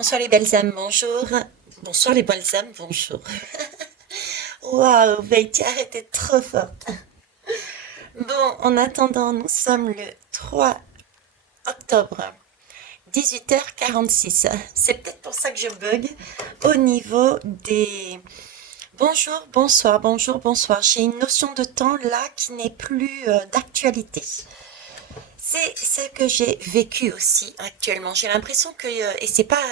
Bonsoir les belles âmes, bonjour. Bonsoir les belles âmes, bonjour. Waouh, Betty, arrêtez trop forte. Bon, en attendant, nous sommes le 3 octobre, 18h46. C'est peut-être pour ça que je bug au niveau des... Bonjour, bonsoir, bonjour, bonsoir. J'ai une notion de temps là qui n'est plus d'actualité. C'est ce que j'ai vécu aussi actuellement. J'ai l'impression que, et c'est pas,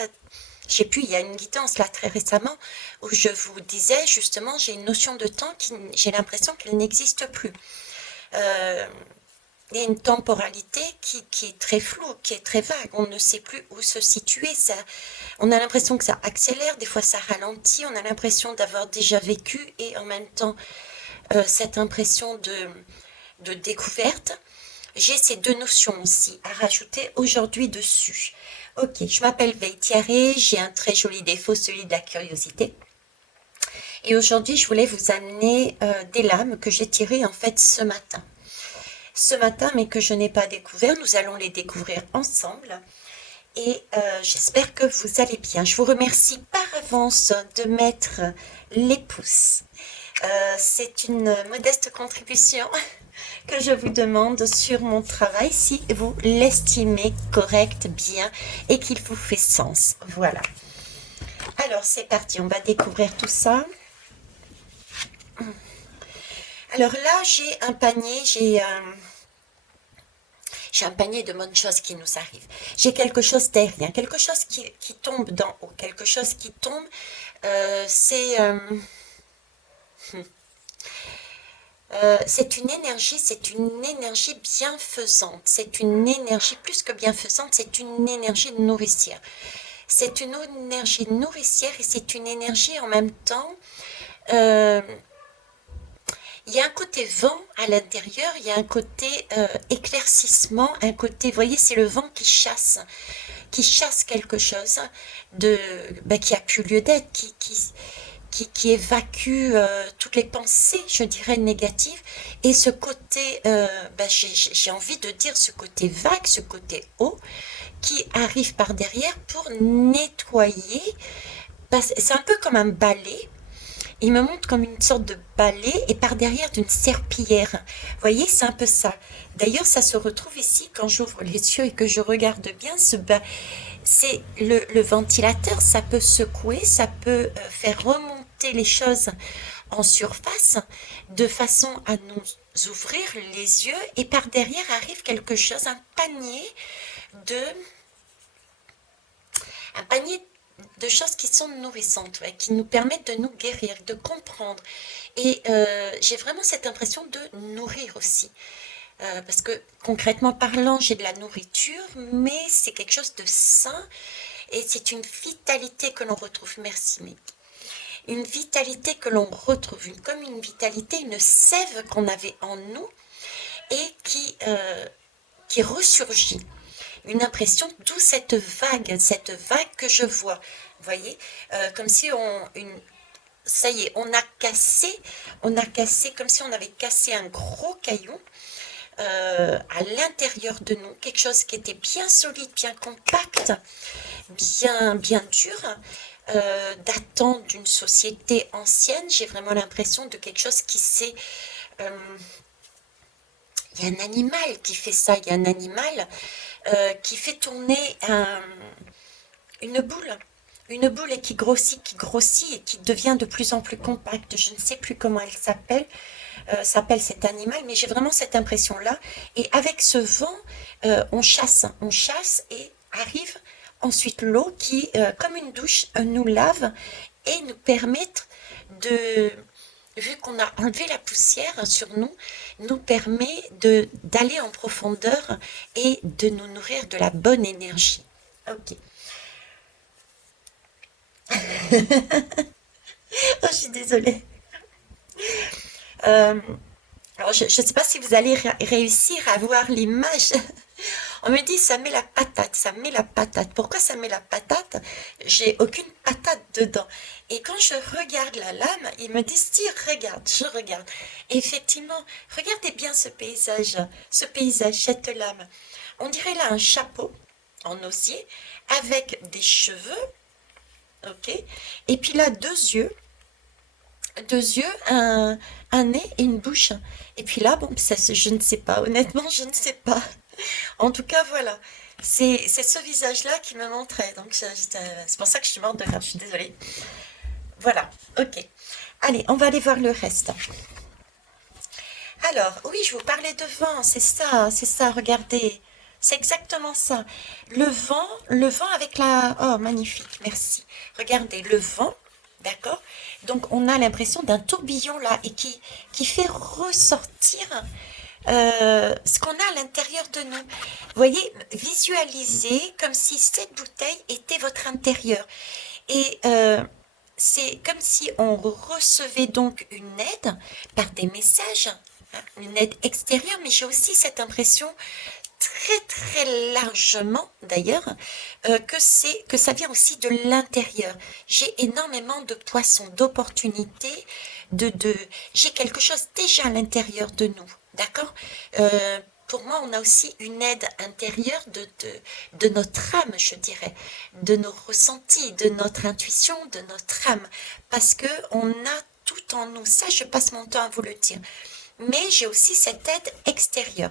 j'ai pu, il y a une guidance là très récemment où je vous disais justement, j'ai une notion de temps qui, j'ai l'impression qu'elle n'existe plus. Euh, il y a une temporalité qui est très floue, qui est très vague. On ne sait plus où se situer. Ça, on a l'impression que ça accélère, des fois ça ralentit. On a l'impression d'avoir déjà vécu et en même temps cette impression de découverte. J'ai ces deux notions aussi à rajouter aujourd'hui dessus. Ok, je m'appelle Veille Thierry, j'ai un très joli défaut, celui de la curiosité. Et aujourd'hui, je voulais vous amener des lames que j'ai tirées en fait ce matin. Ce matin, mais que je n'ai pas découvert, nous allons les découvrir ensemble. Et j'espère que vous allez bien. Je vous remercie par avance de mettre les pouces. C'est une modeste contribution que je vous demande sur mon travail si vous l'estimez correct, bien et qu'il vous fait sens. Voilà. Alors c'est parti, on va découvrir tout ça. Alors là, j'ai un panier, j'ai un panier de bonnes choses qui nous arrivent. J'ai quelque chose d'aérien, quelque chose qui tombe d'en haut, quelque chose qui tombe, c'est une énergie bienfaisante, c'est une énergie plus que bienfaisante, c'est une énergie nourricière. C'est une énergie nourricière et c'est une énergie en même temps. euh, il y a un côté vent à l'intérieur, il y a un côté éclaircissement, un côté, vous voyez, c'est le vent qui chasse quelque chose de, ben, qui a plus lieu d'être, qui évacue toutes les pensées, je dirais, négatives. Et ce côté, ben, j'ai envie de dire ce côté vague, ce côté haut, qui arrive par derrière pour nettoyer. C'est un peu comme un balai. Il me montre comme une sorte de balai et par derrière d'une serpillière. Vous voyez, c'est un peu ça. D'ailleurs, ça se retrouve ici quand j'ouvre les yeux et que je regarde bien c'est le ventilateur, ça peut secouer, ça peut faire remonter les choses en surface de façon à nous ouvrir les yeux et par derrière arrive quelque chose, de un panier de choses qui sont nourrissantes, ouais, qui nous permettent de nous guérir, de comprendre. Et j'ai vraiment cette impression de nourrir aussi. Parce que concrètement parlant, j'ai de la nourriture, mais c'est quelque chose de sain et c'est une vitalité que l'on retrouve. Merci, mais une vitalité que l'on retrouve, comme une vitalité, une sève qu'on avait en nous et qui ressurgit. Une impression, d'où cette vague que je vois. Vous voyez, comme si ça y est, on a cassé, comme si on avait cassé un gros caillou à l'intérieur de nous, quelque chose qui était bien solide, bien compact, bien dur, datant d'une société ancienne. J'ai vraiment l'impression de quelque chose qui s'est... Il y a un animal qui fait ça, il y a un animal qui fait tourner une boule. Une boule et qui grossit et qui devient de plus en plus compacte. Je ne sais plus comment elle s'appelle cet animal, mais j'ai vraiment cette impression-là. Et avec ce vent, on chasse et arrive ensuite l'eau qui, comme une douche, nous lave et nous permet de, vu qu'on a enlevé la poussière sur nous, nous permet d'aller en profondeur et de nous nourrir de la bonne énergie. Ok. Oh, je suis désolée. Euh, alors, je ne sais pas si vous allez réussir à voir l'image. On me dit ça met la patate, ça met la patate. Pourquoi ça met la patate? J'ai aucune patate dedans. Et quand je regarde la lame, ils me disent si regarde, je regarde. Et effectivement, regardez bien ce paysage, cette lame. On dirait là un chapeau en osier avec des cheveux. ok. Et puis là, deux yeux, un nez et une bouche. Et puis là, bon, ça, je ne sais pas, honnêtement, je ne sais pas. En tout cas, voilà. C'est ce visage-là qui me montrait. Donc, c'est pour ça que je suis morte de rire. Je suis désolée. Voilà, ok. Allez, on va aller voir le reste. Alors, oui, je vous parlais de vent, c'est ça, regardez. C'est exactement ça. Le vent avec la... Oh, magnifique, merci. Regardez, le vent, d'accord? Donc, on a l'impression d'un tourbillon là et qui fait ressortir ce qu'on a à l'intérieur de nous. Vous voyez, visualisez comme si cette bouteille était votre intérieur. Et c'est comme si on recevait donc une aide par des messages, hein, une aide extérieure, mais j'ai aussi cette impression très très largement d'ailleurs que ça vient aussi de l'intérieur. J'ai énormément de poissons, d'opportunités, de j'ai quelque chose déjà à l'intérieur de nous, d'accord. Pour moi, on a aussi une aide intérieure de notre âme, je dirais, de nos ressentis, de notre intuition, de notre âme, parce que on a tout en nous. Ça, je passe mon temps à vous le dire. Mais j'ai aussi cette aide extérieure.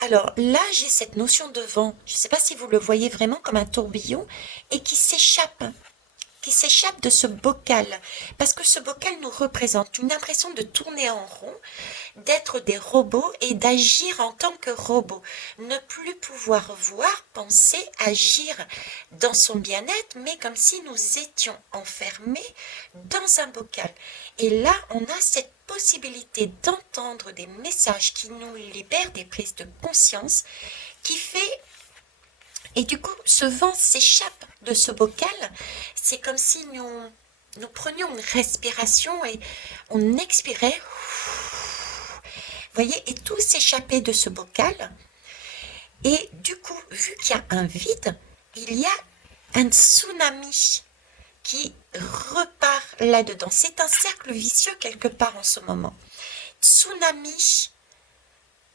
Alors là, j'ai cette notion de vent. Je ne sais pas si vous le voyez vraiment comme un tourbillon et qui s'échappe de ce bocal. Parce que ce bocal nous représente une impression de tourner en rond, d'être des robots et d'agir en tant que robots. Ne plus pouvoir voir, penser, agir dans son bien-être, mais comme si nous étions enfermés dans un bocal. Et là, on a cette possibilité d'entendre des messages qui nous libèrent des prises de conscience, qui fait... Et du coup, ce vent s'échappe de ce bocal. C'est comme si nous prenions une respiration et on expirait. Vous voyez, et tout s'échappait de ce bocal. Et du coup, vu qu'il y a un vide, il y a un tsunami qui repart là-dedans. C'est un cercle vicieux quelque part en ce moment. Tsunami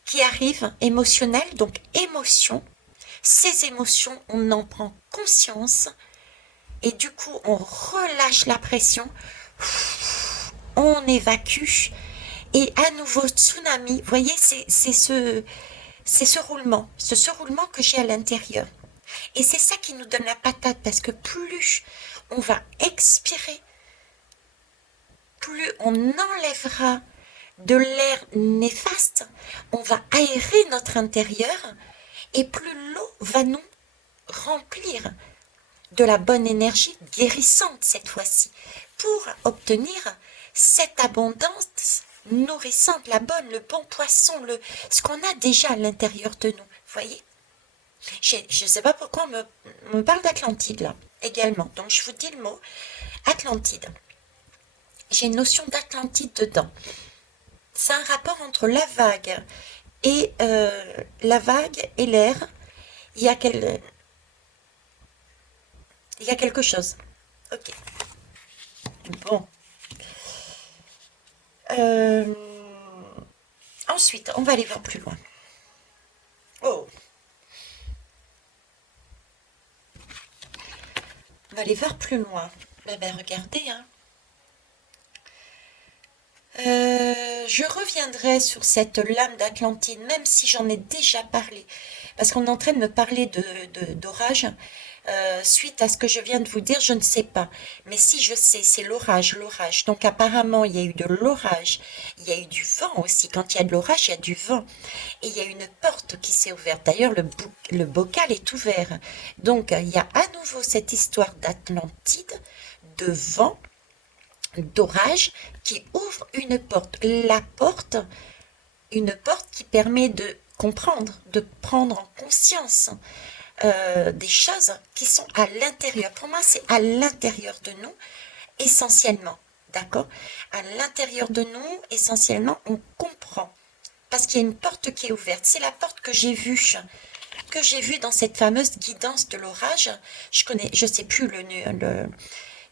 qui arrive, émotionnel, donc émotion. Ces émotions, on en prend conscience et du coup, on relâche la pression, on évacue et à nouveau tsunami. Vous voyez, c'est ce roulement que j'ai à l'intérieur. Et c'est ça qui nous donne la patate parce que plus on va expirer, plus on enlèvera de l'air néfaste, on va aérer notre intérieur et plus l'eau va nous remplir de la bonne énergie guérissante cette fois-ci pour obtenir cette abondance nourrissante, la bonne, le bon poisson, ce qu'on a déjà à l'intérieur de nous. Vous voyez? Je ne sais pas pourquoi on me parle d'Atlantide là également. Donc je vous dis le mot Atlantide. J'ai une notion d'Atlantide dedans. C'est un rapport entre la vague et l'air. Il y a quelque chose. Ok. Bon. Ensuite, on va aller voir plus loin. Oh. On va aller voir plus loin. Ben, regardez, hein. Je reviendrai sur cette lame d'Atlantide, même si j'en ai déjà parlé, parce qu'on est en train de me parler d'orage. Suite à ce que je viens de vous dire, je ne sais pas. Mais si je sais, c'est l'orage, l'orage. Donc apparemment, il y a eu de l'orage, il y a eu du vent aussi. Quand il y a de l'orage, il y a du vent. Et il y a une porte qui s'est ouverte. D'ailleurs, le bocal est ouvert. Donc il y a à nouveau cette histoire d'Atlantide, de vent, d'orage qui ouvre une porte. La porte, une porte qui permet de comprendre, de prendre en conscience des choses qui sont à l'intérieur. Pour moi, c'est à l'intérieur de nous, essentiellement. D'accord? À l'intérieur de nous, essentiellement, on comprend. Parce qu'il y a une porte qui est ouverte. C'est la porte que j'ai vue dans cette fameuse guidance de l'orage. Je sais plus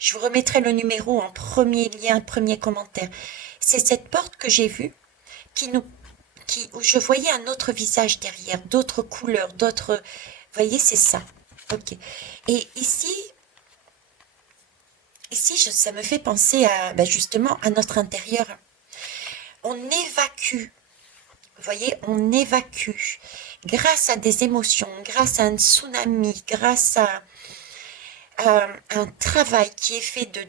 je vous remettrai le numéro en premier lien, premier commentaire. C'est cette porte que j'ai vue où je voyais un autre visage derrière, d'autres couleurs, d'autres... Vous voyez, c'est ça. Ok. Et ici, ici, ça me fait penser à, ben justement, à notre intérieur. On évacue, vous voyez, on évacue grâce à des émotions, grâce à un tsunami, grâce à un travail qui est fait de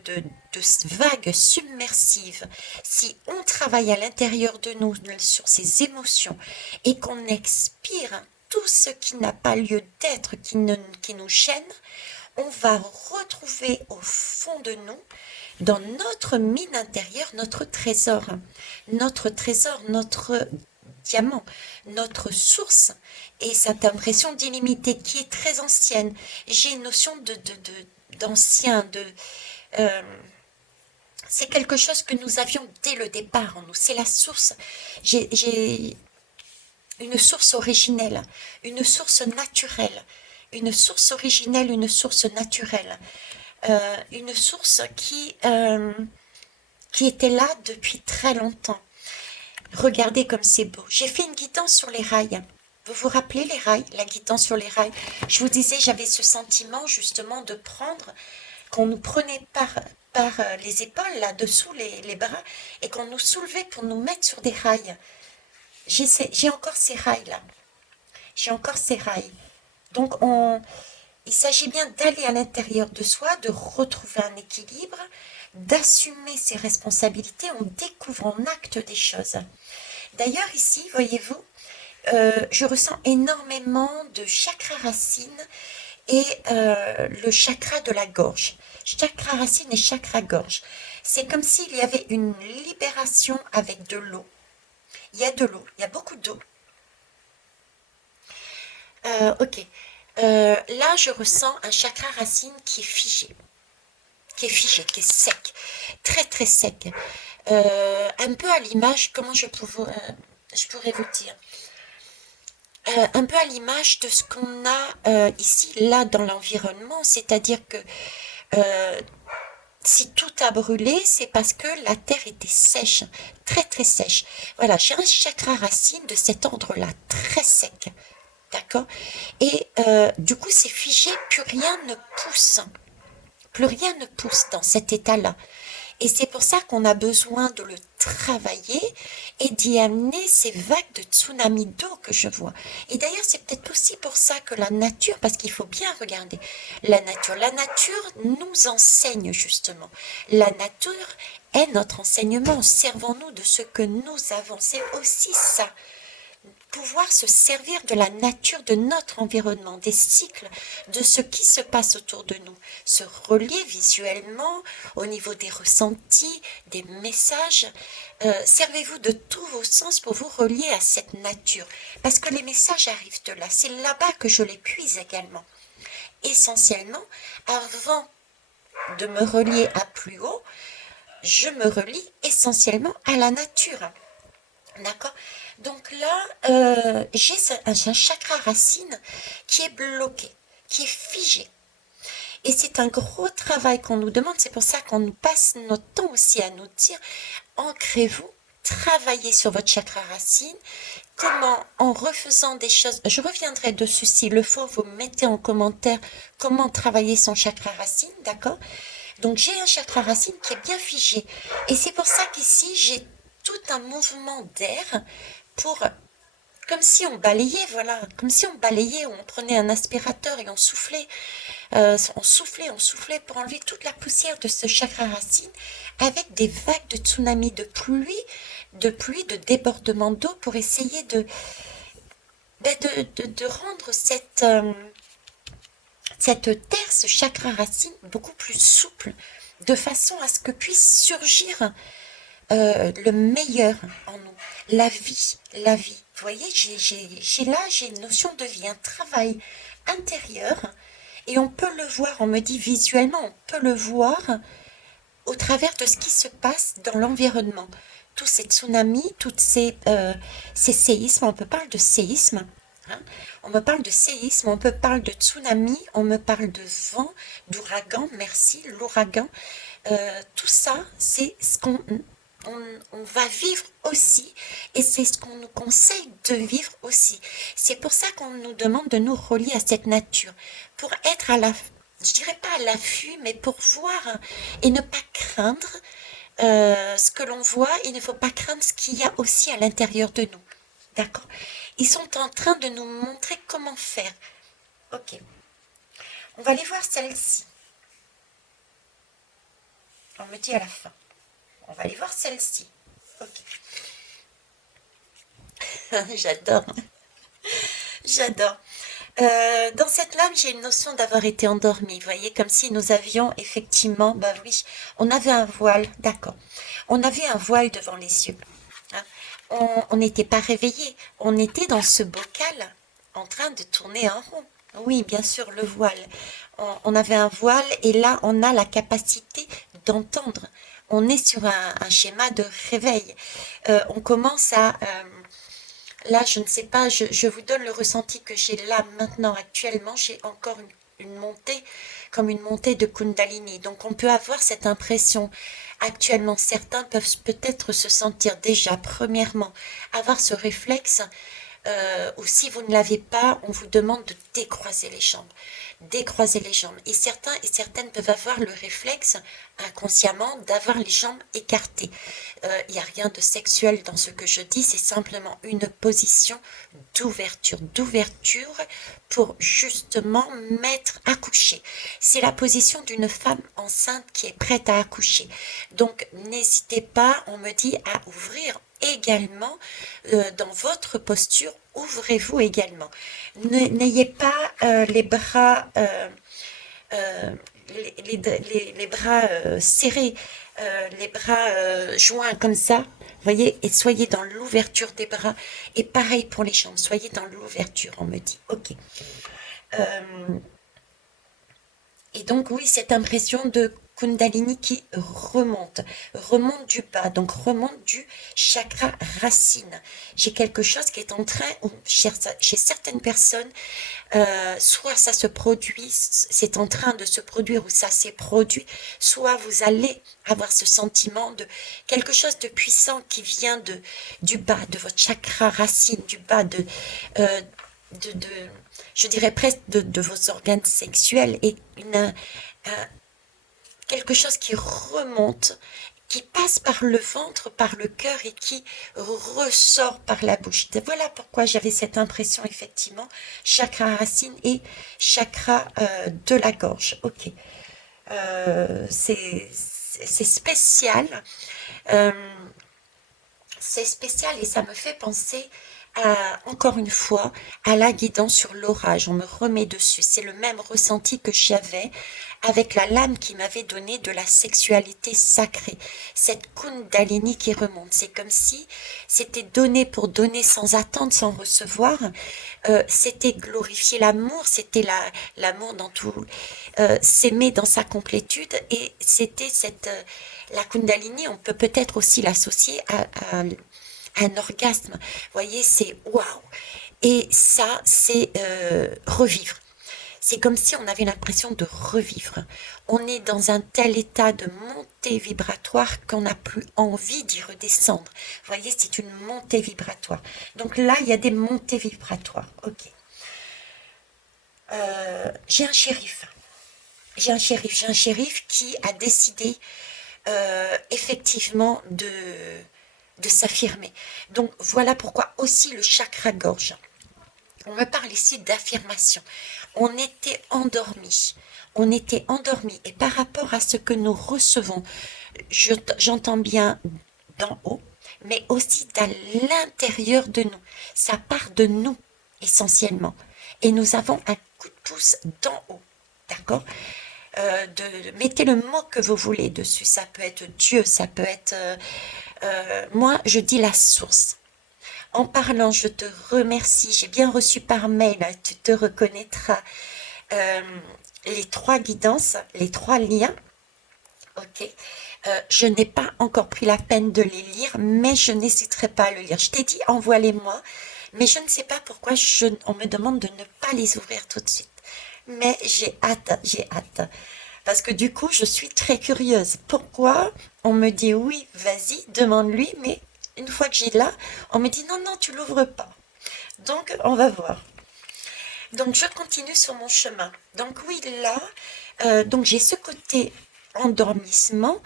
vagues submersives. Si on travaille à l'intérieur de nous sur ces émotions et qu'on expire tout ce qui n'a pas lieu d'être, qui nous gêne, on va retrouver au fond de nous, dans notre mine intérieure, notre trésor, notre diamant, notre source, et cette impression d'illimité qui est très ancienne. J'ai une notion d'ancien, c'est quelque chose que nous avions dès le départ en nous, c'est la source. J'ai une source originelle, une source naturelle, une source originelle, une source naturelle, une source qui était là depuis très longtemps. Regardez comme c'est beau. J'ai fait une guidance sur les rails. Vous vous rappelez les rails, la guidance sur les rails? Je vous disais, j'avais ce sentiment justement de prendre, qu'on nous prenait par les épaules, là-dessous les bras, et qu'on nous soulevait pour nous mettre sur des rails. J'ai encore ces rails-là. J'ai encore ces rails. Donc, il s'agit bien d'aller à l'intérieur de soi, de retrouver un équilibre, d'assumer ses responsabilités. On découvre, on acte des choses. D'ailleurs, ici, voyez-vous, je ressens énormément de chakra racine et le chakra de la gorge. Chakra racine et chakra gorge. C'est comme s'il y avait une libération avec de l'eau. Il y a de l'eau, il y a beaucoup d'eau. Ok. Là, je ressens un chakra racine qui est figé, qui est sec, très très sec. Un peu à l'image, comment je pourrais vous dire, un peu à l'image de ce qu'on a ici, là, dans l'environnement, c'est-à-dire que si tout a brûlé, c'est parce que la terre était sèche, très très sèche. Voilà, j'ai un chakra racine de cet ordre-là, très sec. D'accord? Et du coup, c'est figé, plus rien ne pousse. Plus rien ne pousse dans cet état-là. Et c'est pour ça qu'on a besoin de le travailler et d'y amener ces vagues de tsunami d'eau que je vois. Et d'ailleurs, c'est peut-être aussi pour ça que la nature, parce qu'il faut bien regarder la nature nous enseigne justement. La nature est notre enseignement. Servons-nous de ce que nous avons. C'est aussi ça. Pouvoir se servir de la nature, de notre environnement, des cycles, de ce qui se passe autour de nous, se relier visuellement au niveau des ressentis, des messages. Servez-vous de tous vos sens pour vous relier à cette nature, parce que les messages arrivent de là. C'est là-bas que je les puise également. Essentiellement, avant de me relier à plus haut, je me relie essentiellement à la nature. D'accord? Donc là, j'ai un chakra racine qui est bloqué, qui est figé. Et c'est un gros travail qu'on nous demande. C'est pour ça qu'on nous passe notre temps aussi à nous dire, ancrez-vous, travaillez sur votre chakra racine. Comment, en refaisant des choses, je reviendrai dessus s'il le faut, vous mettez en commentaire comment travailler son chakra racine, d'accord? Donc j'ai un chakra racine qui est bien figé. Et c'est pour ça qu'ici, j'ai tout un mouvement d'air pour, comme si on balayait, voilà, comme si on balayait, ou on prenait un aspirateur et on soufflait pour enlever toute la poussière de ce chakra racine, avec des vagues de tsunami, de pluie, de débordement d'eau, pour essayer de rendre cette terre, ce chakra racine, beaucoup plus souple, de façon à ce que puisse surgir le meilleur en nous, la vie. Vous voyez, j'ai une notion de vie, un travail intérieur, et on peut le voir, on me dit visuellement, on peut le voir au travers de ce qui se passe dans l'environnement. Tous ces tsunamis, ces séismes, on peut parler de séisme, hein, on me parle de séisme, on peut parler de tsunami, on me parle de vent, d'ouragan, merci, l'ouragan. Tout ça, c'est ce qu'on va vivre aussi, et c'est ce qu'on nous conseille de vivre aussi. C'est pour ça qu'on nous demande de nous relier à cette nature, pour être je dirais pas à l'affût, mais pour voir et ne pas craindre ce que l'on voit. Il ne faut pas craindre ce qu'il y a aussi à l'intérieur de nous. D'accord? Ils sont en train de nous montrer comment faire. Ok. On va aller voir celle-ci. On me dit à la fin. On va aller voir celle-ci. Ok. J'adore. J'adore. Dans cette lame, j'ai une notion d'avoir été endormi. Vous voyez, comme si nous avions effectivement, bah oui, on avait un voile, d'accord. On avait un voile devant les yeux. Hein. On n'était pas réveillé. On était dans ce bocal en train de tourner en rond. Oui, bien sûr, le voile. On avait un voile et là, on a la capacité d'entendre. On est sur un schéma de réveil. On commence à là, je ne sais pas, je vous donne le ressenti que j'ai là maintenant actuellement. J'ai encore une montée, comme une montée de Kundalini. Donc on peut avoir cette impression. Actuellement, certains peuvent peut-être se sentir déjà, premièrement, avoir ce réflexe, ou si vous ne l'avez pas, on vous demande de décroiser les jambes. Décroiser les jambes. Et certains et certaines peuvent avoir le réflexe, inconsciemment, d'avoir les jambes écartées. Il n'y a rien de sexuel dans ce que je dis, c'est simplement une position d'ouverture pour justement accoucher. C'est la position d'une femme enceinte qui est prête à accoucher. Donc n'hésitez pas, on me dit, à ouvrir également dans votre posture, ouvrez-vous également. N'ayez pas les bras les bras serrés, les bras joints comme ça, vous voyez, et soyez dans l'ouverture des bras. Et pareil pour les jambes, soyez dans l'ouverture, on me dit. Ok. Euh, et donc oui, cette impression de Kundalini qui remonte du bas, donc remonte du chakra racine. J'ai quelque chose qui est en train, chez certaines personnes, soit ça se produit, c'est en train de se produire ou ça s'est produit, soit vous allez avoir ce sentiment de quelque chose de puissant qui vient du bas, de votre chakra racine, du bas euh, de je dirais presque de vos organes sexuels et quelque chose qui remonte, qui passe par le ventre, par le cœur et qui ressort par la bouche. Voilà pourquoi j'avais cette impression, effectivement, chakra racine et chakra de la gorge. Ok. C'est spécial. Euh, c'est spécial et ça me fait penser encore une fois à la guidance sur l'orage. On me remet dessus. C'est le même ressenti que j'avais avec la lame qui m'avait donné de la sexualité sacrée. Cette Kundalini qui remonte. C'est comme si c'était donné pour donner sans attendre, sans recevoir. C'était glorifier l'amour, c'était l'amour dans tout, s'aimer dans sa complétude et c'était la Kundalini, on peut peut-être aussi l'associer à un orgasme. Vous voyez, c'est waouh. Et ça, c'est revivre. C'est comme si on avait l'impression de revivre. On est dans un tel état de montée vibratoire qu'on n'a plus envie d'y redescendre. Vous voyez, c'est une montée vibratoire. Donc là, il y a des montées vibratoires. Ok. J'ai un shérif. J'ai un shérif qui a décidé effectivement de s'affirmer. Donc voilà pourquoi aussi le chakra gorge. On me parle ici d'affirmation. On était endormi. On était endormi. Et par rapport à ce que nous recevons, j'entends bien d'en haut, mais aussi à l'intérieur de nous. Ça part de nous, essentiellement. Et nous avons un coup de pouce d'en haut. D'accord? Mettez le mot que vous voulez dessus. Ça peut être Dieu, ça peut être... moi, je dis la source. En parlant, je te remercie. J'ai bien reçu par mail, tu te reconnaîtras, euh, les 3 guidances, les 3 liens. Ok. Je n'ai pas encore pris la peine de les lire, mais je n'hésiterai pas à le lire. Je t'ai dit, envoie-les-moi, mais je ne sais pas pourquoi on me demande de ne pas les ouvrir tout de suite. Mais j'ai hâte, j'ai hâte. Parce que du coup, je suis très curieuse. Pourquoi on me dit oui, vas-y, demande-lui, mais une fois que j'ai là, on me dit non, non, tu l'ouvres pas. Donc, on va voir. Donc, je continue sur mon chemin. Donc, oui, là, donc j'ai ce côté endormissement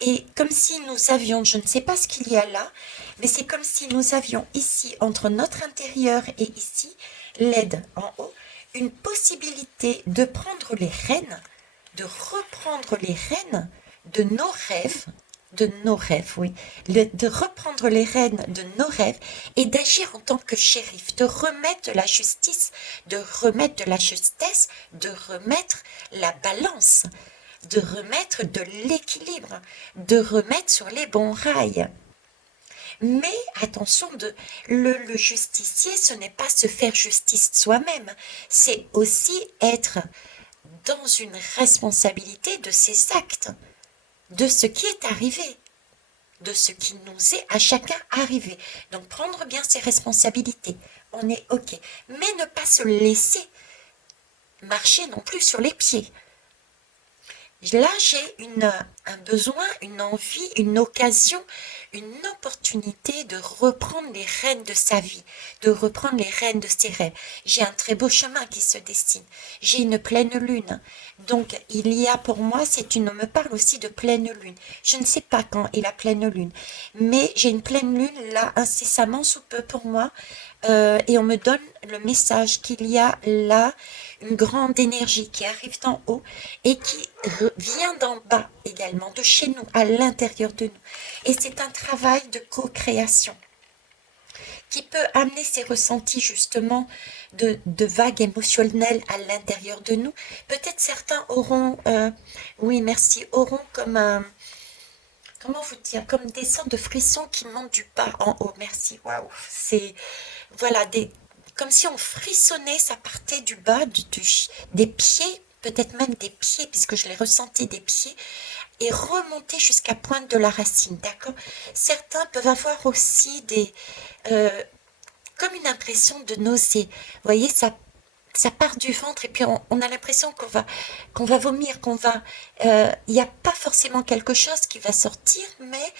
et comme si nous avions, je ne sais pas ce qu'il y a là, mais c'est comme si nous avions ici, entre notre intérieur et ici, l'aide en haut, une possibilité de prendre les rênes, de reprendre les rênes de nos rêves, oui, de reprendre les rênes de nos rêves et d'agir en tant que shérif, de remettre de la justice, de remettre de la justesse, de remettre la balance, de remettre de l'équilibre, de remettre sur les bons rails. Mais attention, le justicier, ce n'est pas se faire justice soi-même, c'est aussi être dans une responsabilité de ses actes, de ce qui est arrivé, de ce qui nous est à chacun arrivé. Donc prendre bien ses responsabilités, on est OK. Mais ne pas se laisser marcher non plus sur les pieds. Là, j'ai un besoin, une envie, une occasion, une opportunité de reprendre les rênes de sa vie, de reprendre les rênes de ses rêves. J'ai un très beau chemin qui se dessine. J'ai une pleine lune. Donc, il y a pour moi, on me parle aussi de pleine lune. Je ne sais pas quand est la pleine lune, mais j'ai une pleine lune là incessamment sous peu pour moi. Et on me donne le message qu'il y a là une grande énergie qui arrive d'en haut et qui vient d'en bas également, de chez nous, à l'intérieur de nous. Et c'est un travail de co-création qui peut amener ces ressentis justement de vagues émotionnelles à l'intérieur de nous. Peut-être certains auront, oui merci, auront comme un, comment vous dire, comme des sortes de frissons qui montent du bas en haut. Merci, waouh, c'est, voilà, comme si on frissonnait, ça partait du bas, des pieds, peut-être même des pieds, puisque je l'ai ressenti des pieds, et remonter jusqu'à pointe de la racine, d'accord? Certains peuvent avoir aussi euh, comme une impression de nausée. Vous voyez, ça part du ventre et puis on a l'impression qu'on va vomir, il n'y a pas forcément quelque chose qui va sortir, mais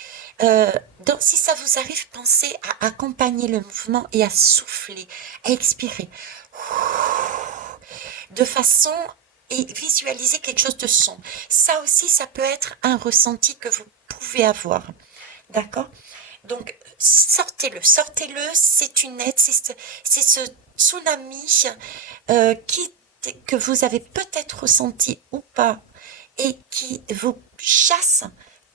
si ça vous arrive, pensez à accompagner le mouvement et à souffler, à expirer, de façon et visualiser quelque chose de sombre. Ça aussi, ça peut être un ressenti que vous pouvez avoir, d'accord? Donc, sortez-le, sortez-le, c'est une aide, c'est ce tsunami euh, qui, que vous avez peut-être ressenti ou pas, et qui vous chasse,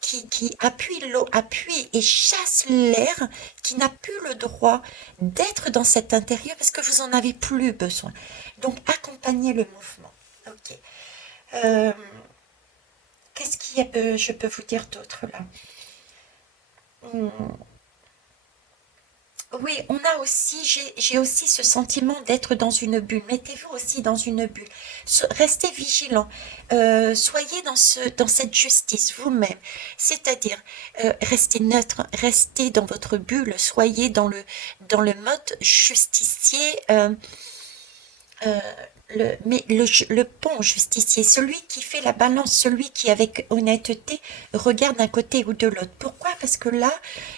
qui appuie l'eau, appuie et chasse l'air qui n'a plus le droit d'être dans cet intérieur parce que vous en avez plus besoin. Donc, accompagnez le mouvement. Ok. Euh, Qu'est-ce je peux vous dire d'autre là? Hmm. Oui, on a aussi, j'ai aussi ce sentiment d'être dans une bulle. Mettez-vous aussi dans une bulle. Restez vigilant. Soyez dans cette justice vous-même. C'est-à-dire, restez neutre, restez dans votre bulle. Soyez dans le mode justicier. Euh, le bon justicier, celui qui fait la balance, celui qui avec honnêteté regarde d'un côté ou de l'autre. Pourquoi? Parce que là,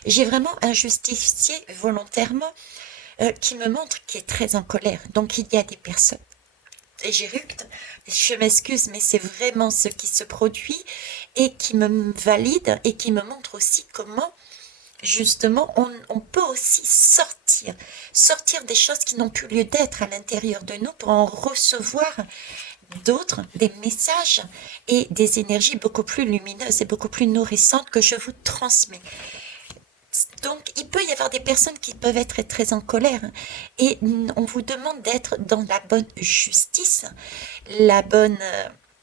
j'ai vraiment un justicier volontairement qui me montre qu'il est très en colère. Donc il y a des personnes, et j'éructe, je m'excuse, mais c'est vraiment ce qui se produit et qui me valide et qui me montre aussi comment justement, on peut aussi sortir des choses qui n'ont plus lieu d'être à l'intérieur de nous pour en recevoir d'autres, des messages et des énergies beaucoup plus lumineuses et beaucoup plus nourrissantes que je vous transmets. Donc, il peut y avoir des personnes qui peuvent être très en colère et on vous demande d'être dans la bonne justice, la bonne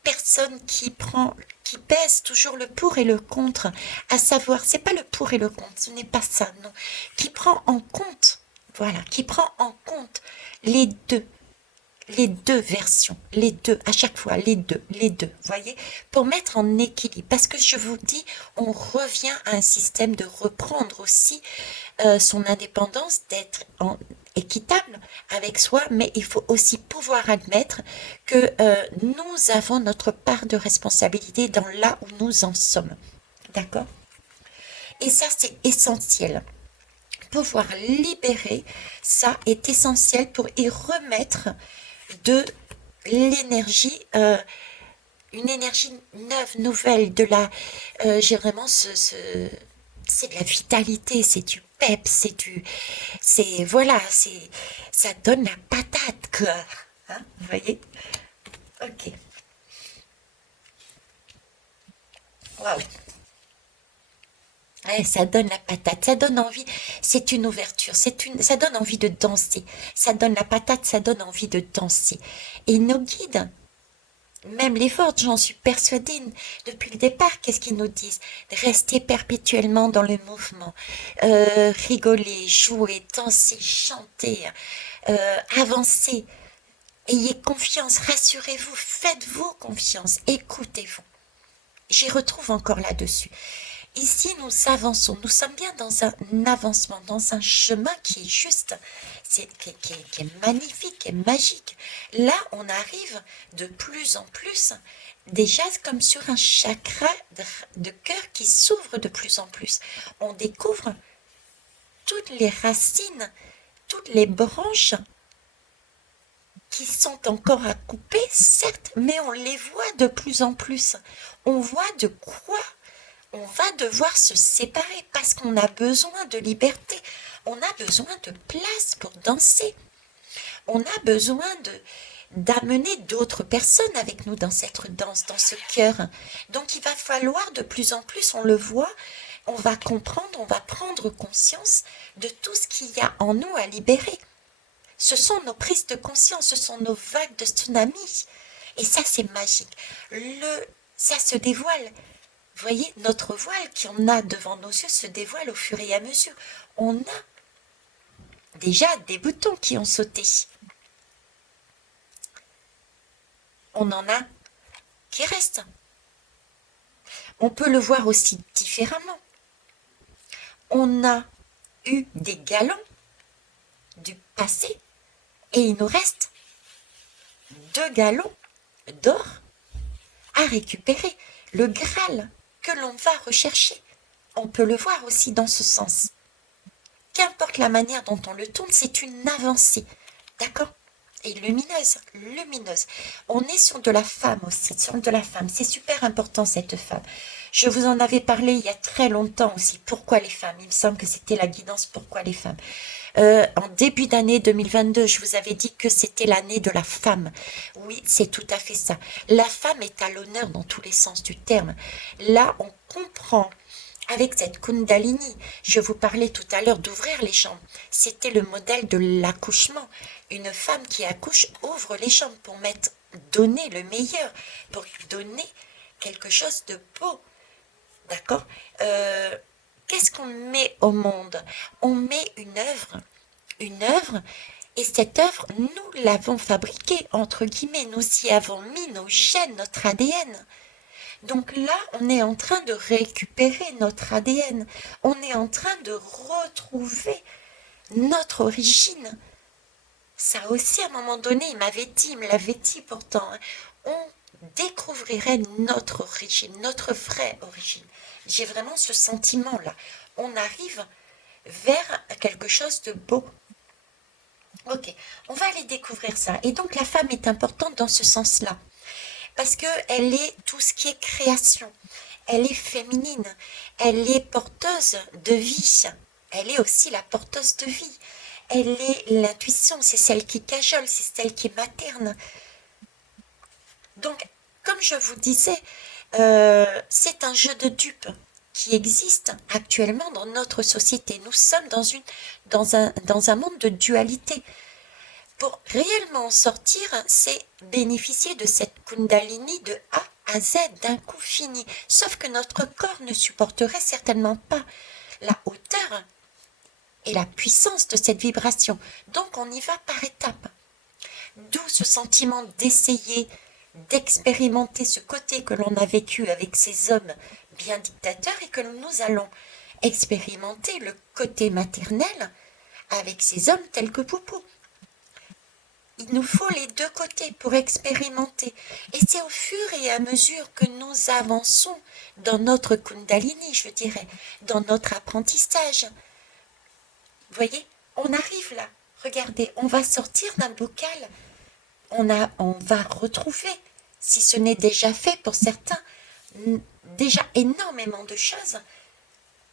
personne qui pèse toujours le pour et le contre, à savoir, c'est pas le pour et le contre, ce n'est pas ça, non, qui prend en compte, voilà, qui prend en compte les deux, les deux versions, les deux, à chaque fois, les deux, voyez, pour mettre en équilibre. Parce que je vous dis, on revient à un système de reprendre aussi son indépendance, d'être équitable avec soi, mais il faut aussi pouvoir admettre que nous avons notre part de responsabilité dans là où nous en sommes. D'accord? Et ça, c'est essentiel. Pouvoir libérer, ça est essentiel pour y remettre de l'énergie, une énergie neuve, nouvelle, j'ai vraiment c'est de la vitalité, c'est du pep, ça donne la patate, quoi. Hein, vous voyez? Ok. Waouh. Ouais, ça donne la patate, ça donne envie, c'est une ouverture, ça donne envie de danser, ça donne la patate, ça donne envie de danser. Et nos guides, même les fortes, j'en suis persuadée, depuis le départ, qu'est-ce qu'ils nous disent? Rester perpétuellement dans le mouvement, rigoler, jouer, danser, chanter, avancer. Ayez confiance, rassurez-vous, faites-vous confiance, écoutez-vous. J'y retrouve encore là-dessus. Ici, nous avançons, nous sommes bien dans un avancement, dans un chemin qui est juste, qui est magnifique, qui est magique. Là, on arrive de plus en plus, déjà comme sur un chakra de cœur qui s'ouvre de plus en plus. On découvre toutes les racines, toutes les branches qui sont encore à couper, certes, mais on les voit de plus en plus. On voit de quoi on va devoir se séparer parce qu'on a besoin de liberté, on a besoin de place pour danser, on a besoin d'amener d'autres personnes avec nous dans cette danse, dans ce cœur. Donc il va falloir de plus en plus, on le voit, on va comprendre, on va prendre conscience de tout ce qu'il y a en nous à libérer. Ce sont nos prises de conscience, ce sont nos vagues de tsunami. Et ça, c'est magique. Ça se dévoile. Vous voyez, notre voile qu'on a devant nos yeux se dévoile au fur et à mesure. On a déjà des boutons qui ont sauté. On en a qui restent. On peut le voir aussi différemment. On a eu des galons du passé et il nous reste 2 galons d'or à récupérer. Le Graal que l'on va rechercher. On peut le voir aussi dans ce sens. Qu'importe la manière dont on le tourne, c'est une avancée. D'accord? Et lumineuse, lumineuse. On est sur de la femme aussi, sur de la femme. C'est super important cette femme. Je vous en avais parlé il y a très longtemps aussi. Pourquoi les femmes? Il me semble que c'était la guidance Pourquoi les femmes. En début d'année 2022, je vous avais dit que c'était l'année de la femme. Oui, c'est tout à fait ça. La femme est à l'honneur dans tous les sens du terme. Là, on comprend avec cette Kundalini. Je vous parlais tout à l'heure d'ouvrir les jambes. C'était le modèle de l'accouchement. Une femme qui accouche ouvre les jambes pour donner le meilleur, pour donner quelque chose de beau. D'accord? Qu'est-ce qu'on met au monde? On met une œuvre, et cette œuvre, nous l'avons fabriquée, entre guillemets, nous y avons mis nos gènes, notre ADN. Donc là, on est en train de récupérer notre ADN, on est en train de retrouver notre origine. Ça aussi, à un moment donné, il me l'avait dit pourtant, hein, on découvrirait notre origine, notre vraie origine. J'ai vraiment ce sentiment-là. On arrive vers quelque chose de beau. Ok, on va aller découvrir ça. Et donc la femme est importante dans ce sens-là. Parce qu'elle est tout ce qui est création. Elle est féminine. Elle est porteuse de vie. Elle est aussi la porteuse de vie. Elle est l'intuition, c'est celle qui cajole, c'est celle qui est materne. Donc, comme je vous disais, c'est un jeu de dupes qui existe actuellement dans notre société. Nous sommes dans un monde de dualité. Pour réellement en sortir, c'est bénéficier de cette Kundalini de A à Z d'un coup fini. Sauf que notre corps ne supporterait certainement pas la hauteur et la puissance de cette vibration. Donc on y va par étapes. D'où ce sentiment d'essayer, d'expérimenter ce côté que l'on a vécu avec ces hommes bien dictateurs et que nous allons expérimenter le côté maternel avec ces hommes tels que Poupou. Il nous faut les deux côtés pour expérimenter. Et c'est au fur et à mesure que nous avançons dans notre Kundalini, je dirais, dans notre apprentissage. Vous voyez, on arrive là. Regardez, on va sortir d'un bocal. on va retrouver, si ce n'est déjà fait pour certains, déjà énormément de choses,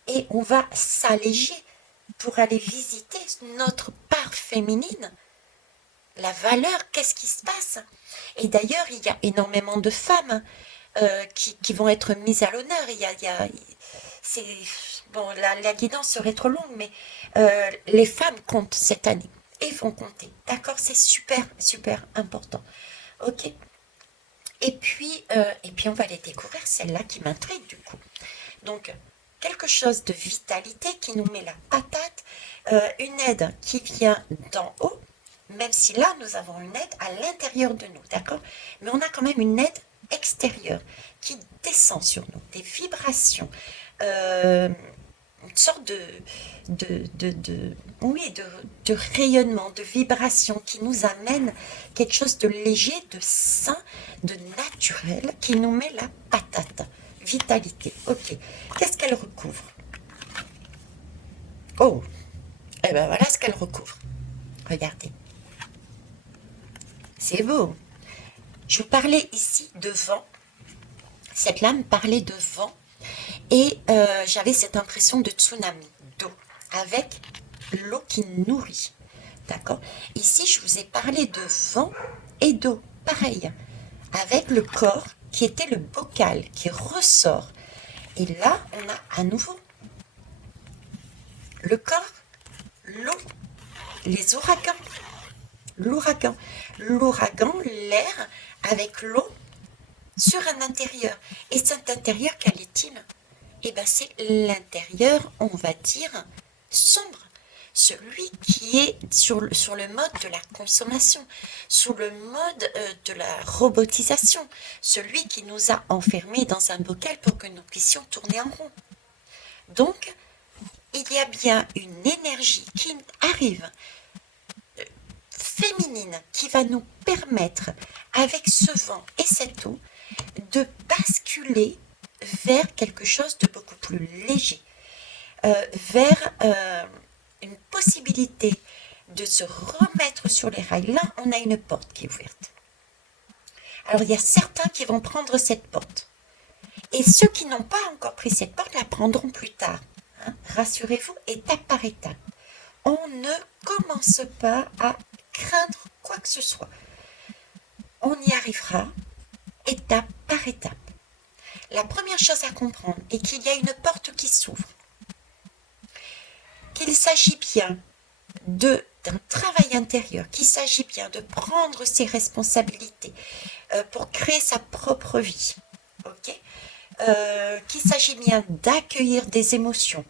et on va s'alléger pour aller visiter notre part féminine, la valeur, qu'est-ce qui se passe. Et d'ailleurs, il y a énormément de femmes qui vont être mises à l'honneur. C'est, bon, la guidance serait trop longue, mais les femmes comptent cette année et vont compter. D'accord, c'est super, super important. Ok. Et puis on va les découvrir, celle-là qui m'intrigue du coup. Donc, quelque chose de vitalité qui nous met la patate, une aide qui vient d'en haut, même si là, nous avons une aide à l'intérieur de nous, d'accord? Mais on a quand même une aide extérieure qui descend sur nous, des vibrations, une sorte oui, de rayonnement, de vibration qui nous amène quelque chose de léger, de sain, de naturel, qui nous met la patate. Vitalité, ok. Qu'est-ce qu'elle recouvre? Oh, et ben voilà ce qu'elle recouvre. Regardez. C'est beau. Je vous parlais ici de vent. Cette lame parlait de vent. Et j'avais cette impression de tsunami, d'eau, avec l'eau qui nourrit. D'accord? Ici, je vous ai parlé de vent et d'eau. Pareil. Avec le corps qui était le bocal, qui ressort. Et là, on a à nouveau le corps, l'eau, les ouragans, l'ouragan. L'ouragan, l'air avec l'eau sur un intérieur. Et cet intérieur, quel est-il? Eh bien, c'est l'intérieur, on va dire, sombre. Celui qui est sur le mode de la consommation, sur le mode de la robotisation, celui qui nous a enfermés dans un bocal pour que nous puissions tourner en rond. Donc, il y a bien une énergie qui arrive, féminine, qui va nous permettre, avec ce vent et cette eau, de basculer vers quelque chose de beaucoup plus léger, vers une possibilité de se remettre sur les rails. Là, on a une porte qui est ouverte. Alors, il y a certains qui vont prendre cette porte. Et ceux qui n'ont pas encore pris cette porte la prendront plus tard. Hein. Rassurez-vous, étape par étape. On ne commence pas à craindre quoi que ce soit. On y arrivera étape par étape. La première chose à comprendre est qu'il y a une porte qui s'ouvre, qu'il s'agit bien d'un travail intérieur, qu'il s'agit bien de prendre ses responsabilités pour créer sa propre vie, ok, qu'il s'agit bien d'accueillir des émotions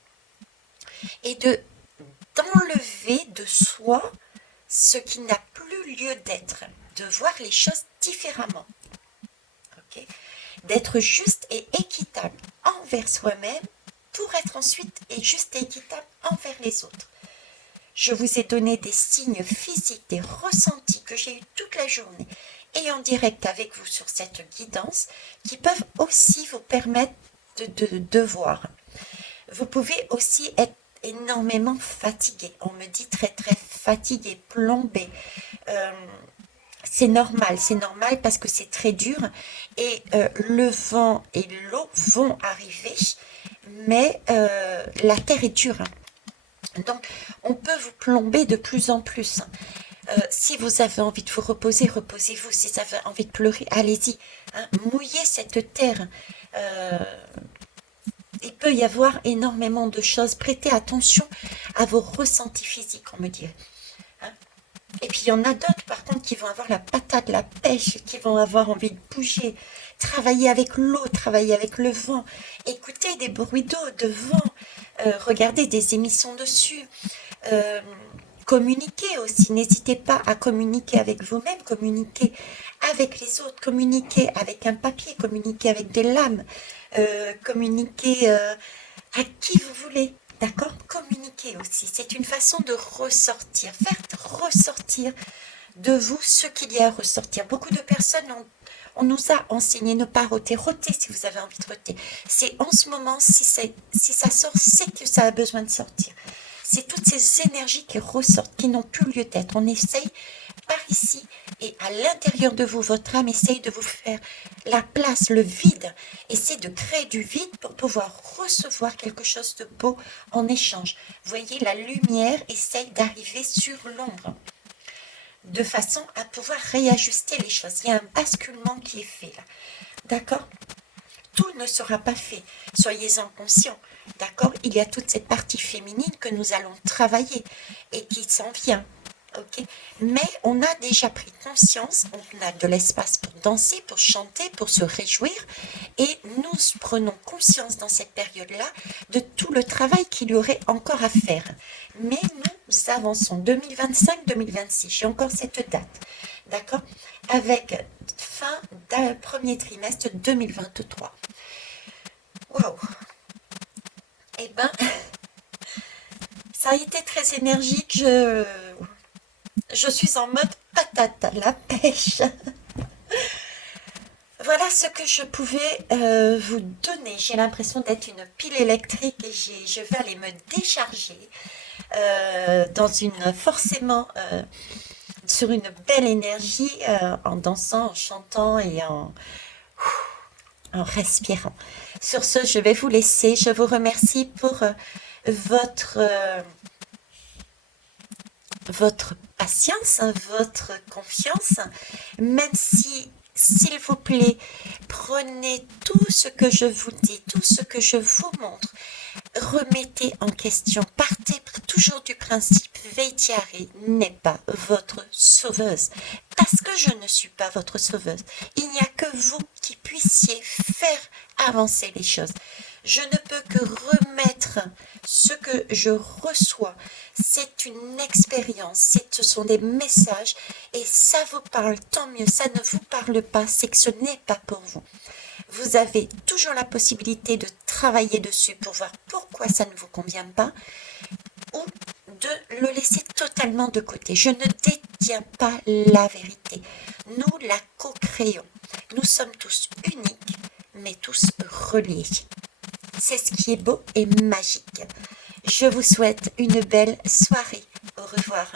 et d'enlever de soi ce qui n'a plus lieu d'être, de voir les choses différemment, ok, d'être juste et équitable envers soi-même pour être ensuite juste et équitable envers les autres. Je vous ai donné des signes physiques, des ressentis que j'ai eu toute la journée et en direct avec vous sur cette guidance qui peuvent aussi vous permettre de voir. Vous pouvez aussi être énormément fatigué. On me dit très très fatigué, plombé. C'est normal parce que c'est dur et le vent et l'eau vont arriver, mais la terre est dure. Donc, on peut vous plomber de plus en plus. Si vous avez envie de vous reposer, reposez-vous. Si vous avez envie de pleurer, allez-y. Hein, mouillez cette terre. Il peut y avoir énormément de choses. Prêtez attention à vos ressentis physiques, on me dirait. Hein. Et puis, il y en a d'autres, par contre, qui vont avoir la patate, la pêche, qui vont avoir envie de bouger, travailler avec l'eau, travailler avec le vent, écouter des bruits d'eau, de vent, regarder des émissions dessus, communiquer aussi. N'hésitez pas à communiquer avec vous-même, communiquer avec les autres, communiquer avec un papier, communiquer avec des lames, communiquer à qui vous voulez. D'accord? Communiquer aussi. C'est une façon de ressortir, faire ressortir de vous ce qu'il y a à ressortir. Beaucoup de personnes on nous a enseigné ne pas roter. Rotez si vous avez envie de roter. C'est en ce moment, si ça sort, c'est que ça a besoin de sortir. C'est toutes ces énergies qui ressortent, qui n'ont plus lieu d'être. On essaye par ici et à l'intérieur de vous, votre âme essaye de vous faire la place, le vide, essaie de créer du vide pour pouvoir recevoir quelque chose de beau en échange. Vous voyez, la lumière essaye d'arriver sur l'ombre de façon à pouvoir réajuster les choses. Il y a un basculement qui est fait là, d'accord? Tout ne sera pas fait, soyez-en conscients, d'accord? Il y a toute cette partie féminine que nous allons travailler et qui s'en vient, ok? Mais on a déjà pris conscience, on a de l'espace pour danser, pour chanter, pour se réjouir, et nous prenons conscience dans cette période-là de tout le travail qu'il y aurait encore à faire. Mais nous avançons 2025-2026, j'ai encore cette date, d'accord? Avec fin d'un premier trimestre 2023. Waouh! Eh ben, ça a été très énergique. Je suis en mode patate à la pêche. Voilà ce que je pouvais vous donner. J'ai l'impression d'être une pile électrique et je vais aller me décharger forcément sur une belle énergie en dansant, en chantant et en respirant. Sur ce, je vais vous laisser. Je vous remercie pour votre patience, votre confiance, même si, s'il vous plaît, prenez tout ce que je vous dis, tout ce que je vous montre, remettez en question, partez toujours du principe Veitiari n'est pas votre sauveuse, parce que je ne suis pas votre sauveuse. Il n'y a que vous qui puissiez faire avancer les choses. Je ne peux que remettre ce que je reçois. C'est une expérience, ce sont des messages et ça vous parle, tant mieux. Ça ne vous parle pas, c'est que ce n'est pas pour vous. Vous avez toujours la possibilité de travailler dessus pour voir pourquoi ça ne vous convient pas ou de le laisser totalement de côté. Je ne détiens pas la vérité. Nous la co-créons. Nous sommes tous uniques, mais tous reliés. C'est ce qui est beau et magique. Je vous souhaite une belle soirée. Au revoir.